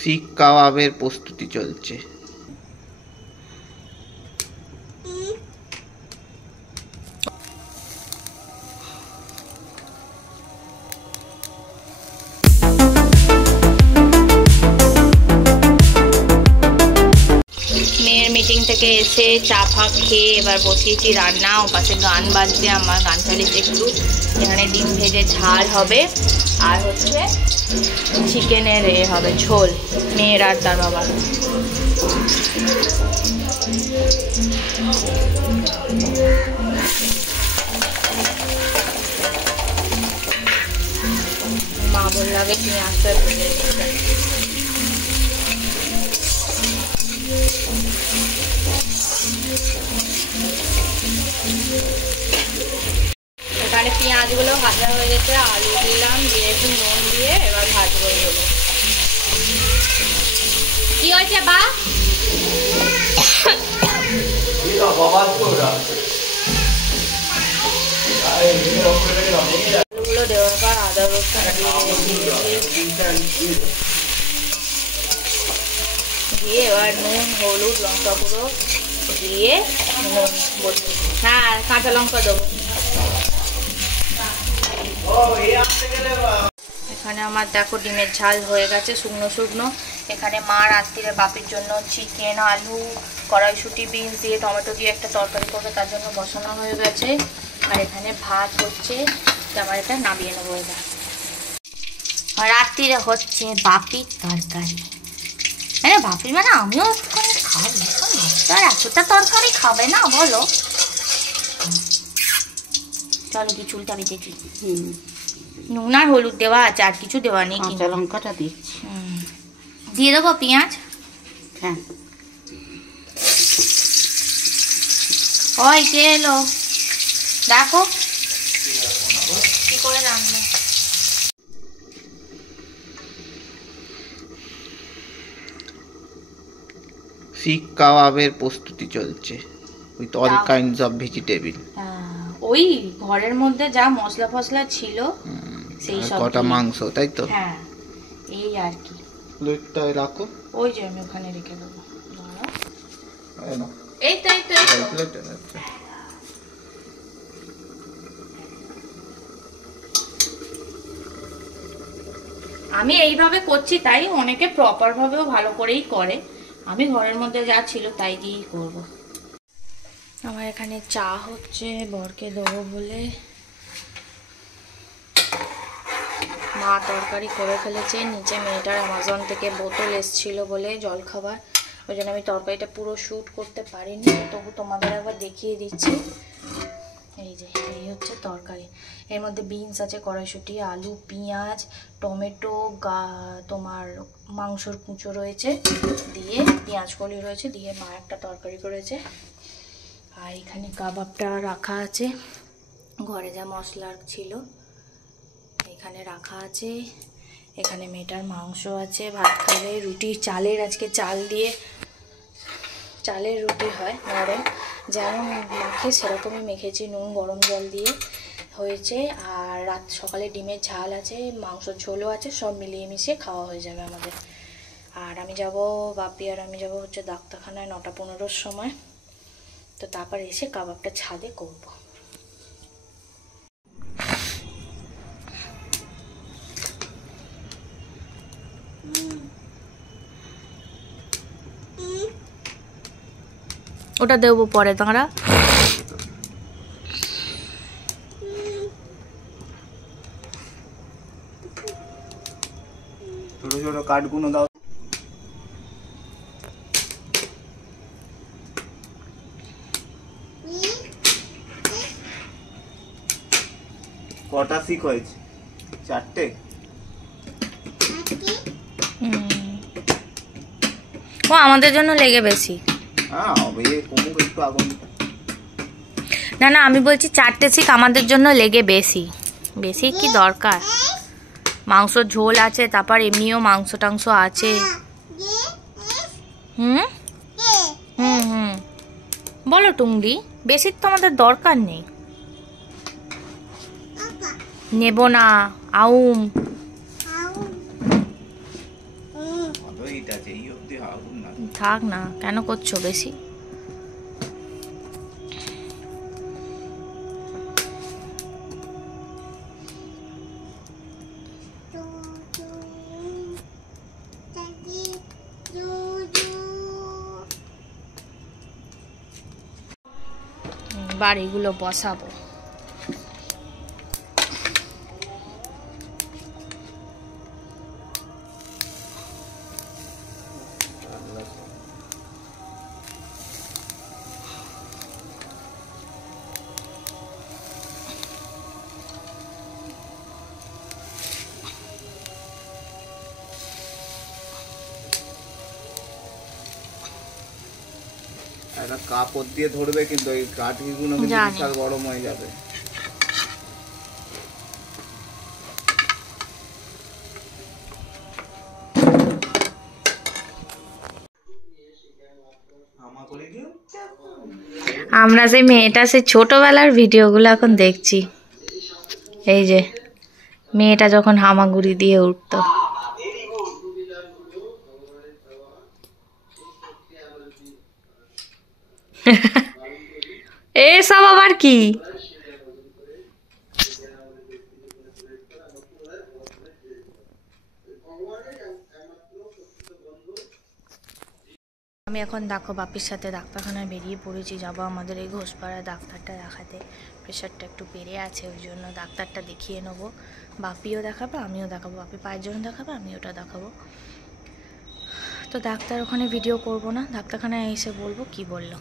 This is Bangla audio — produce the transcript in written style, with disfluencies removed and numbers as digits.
শিক কাবাবের প্রস্তুতি চলছে। মেয়ের মিটিং থেকে এসে চা ফা খেয়ে এবার বসিয়েছি রান্না। ও পাশে গান বাজছে, আমার গান চালিয়েছে একটু। এখানে ডিম ভেজে ঝাল হবে আর হচ্ছে চিকেনের হবে ঝোল, মেয়ের আর তার বাবার। মা বলল আগে পেঁয়াজটা ভেজে নিতে। এখানে পেঁয়াজগুলো ভাজা হয়ে গেছে, আলু দিলাম, দিয়ে একটু নুন দিয়ে এবার ভাজবো এগুলো। কি হয়েছে বা? আলুগুলো দেওয়ার পর আদা রসুন দিয়ে এবার নুন হলুদ লঙ্কা গুঁড়ো দিয়ে নুন বলছি, হ্যাঁ কাঁচা লঙ্কা দেবো। এখানে আমার দেখো ডিমের ঝাল হয়ে গেছে শুকনো শুকনো। এখানে মা রাত্রিরে বাপির জন্য চিকেন, আলু, কড়াইশুঁটি, বিনস দিয়ে টমেটো দিয়ে একটা তরকারি করবে, তার জন্য বসানো হয়ে গেছে। আর এখানে ভাত হচ্ছে, আমার এটা নামিয়ে নেবো। এবার রাত্রিরে হচ্ছে বাপির তরকারি। হ্যাঁ বাপির মানে আমিও একটুখানি খাবো, আর এতটা তরকারি খাবে না বলো। চলো কি চুলটা বেঁচেছি। নুন আর হলুদ দেওয়া আছে, আর কিছু দেওয়া নেই। কাঁচা লঙ্কাটা দিচ্ছি, দিয়ে দেবো পেঁয়াজ। হ্যাঁ ওই কে এলো দেখো কি করে রান্না। শিক কাবাবের প্রস্তুতি চলছে with all kinds of vegetable. ওই ঘরের মধ্যে যা মশলা ফসলা ছিল সেই সব, কটা মাংস, তাই তো? হ্যাঁ এই আর কি। প্লেটটা রাখো, ওই যে আমি ওখানে রেখে দেবো। এই তো এই তো আমি এইভাবে করছি, তাই অনেকে প্রপার ভাবেও ভালো করেই করে। আমি ঘরের মধ্যে যা ছিল তাই দিয়েই করব। আমার এখানে চা হচ্ছে, বরকে দেবো বলে। মা তরকারি করে ফেলেছে, নিচে মেয়েটার অ্যামাজন থেকে বোতল এসছিল বলে জল খাবার, ওই জন্য আমি তরকারিটা পুরো শ্যুট করতে পারিনি, তবু তোমাদের একবার দেখিয়ে দিচ্ছি। এই যে এই হচ্ছে তরকারি, এর মধ্যে বিনস আছে, কড়াইশুঁটি, আলু, পেঁয়াজ, টমেটো, তোমার মাংসর কুঁচো রয়েছে, দিয়ে পেঁয়াজ কলি রয়েছে, দিয়ে মা একটা তরকারি করেছে। আর এখানে কাবাবটা রাখা আছে, ঘরে যা মশলা ছিল এখানে রাখা আছে। এখানে মেয়েটার মাংস আছে, ভাত খাবে, রুটি চালের, আজকে চাল দিয়ে চালের রুটি হয় নরম, যেমন মাখে সেরকমই মেখেছি, নুন গরম জল দিয়ে হয়েছে। আর সকালে ডিমের ঝাল আছে, মাংসর ঝোলও আছে, সব মিলিয়ে মিশিয়ে খাওয়া হয়ে যাবে আমাদের। আর আমি যাব, বাপি আর আমি যাব হচ্ছে ডাক্তারখানায় 9টা 15-র সময়, তো তারপর এসে কাবাবটা ছাদে করব। ওটা দেবো পরে, দাঁড়া। ছোট ছোট কাঠগুলো দাও। কটা শিক হয়েছে? 4টে। ও আমাদের জন্য লেগে বেশি। না না আমি বলছি 4টে শিক আমাদের জন্য লেগে বেশি। বেশি কি দরকার, মাংসর ঝোল আছে, তারপর এমনিও মাংস টাংস আছে। হুম হুম হুম বলো টুংলি, বেশি তো আমাদের দরকার নেই। নেব না আউম। আছে, এই অবধি আগুন না। থাক না, কেন করছো বেশি? বাড়িগুলো বসাবো। একটা কাপড় দিয়ে ধরবে, কিন্তু ওই কাঠিগুলো কিন্তু জানি। বিশাল গরম হয়ে যাবে। আমরা সেই মেয়েটা সেই ছোটবেলার ভিডিওগুলো এখন দেখছি। এই যে মেয়েটা যখন হামাগুড়ি দিয়ে উঠতো। এসব আবার কি? আমি এখন দেখো বাপির সাথে ডাক্তারখানায় বেরিয়ে পড়েছি, যাবো আমাদের এই ঘোষপাড়া ডাক্তারটা দেখাতে। প্রেশারটা একটু বেড়ে আছে, ওই জন্য ডাক্তারটা দেখিয়ে নেবো। বাপিও দেখাবো, আমিও দেখাবো। বাপি পায়ের জন্য দেখাবো, আমি ওটা দেখাবো। তো ডাক্তার ওখানে ভিডিও করব না, ডাক্তারখানায় এসে বলবো কি বললো।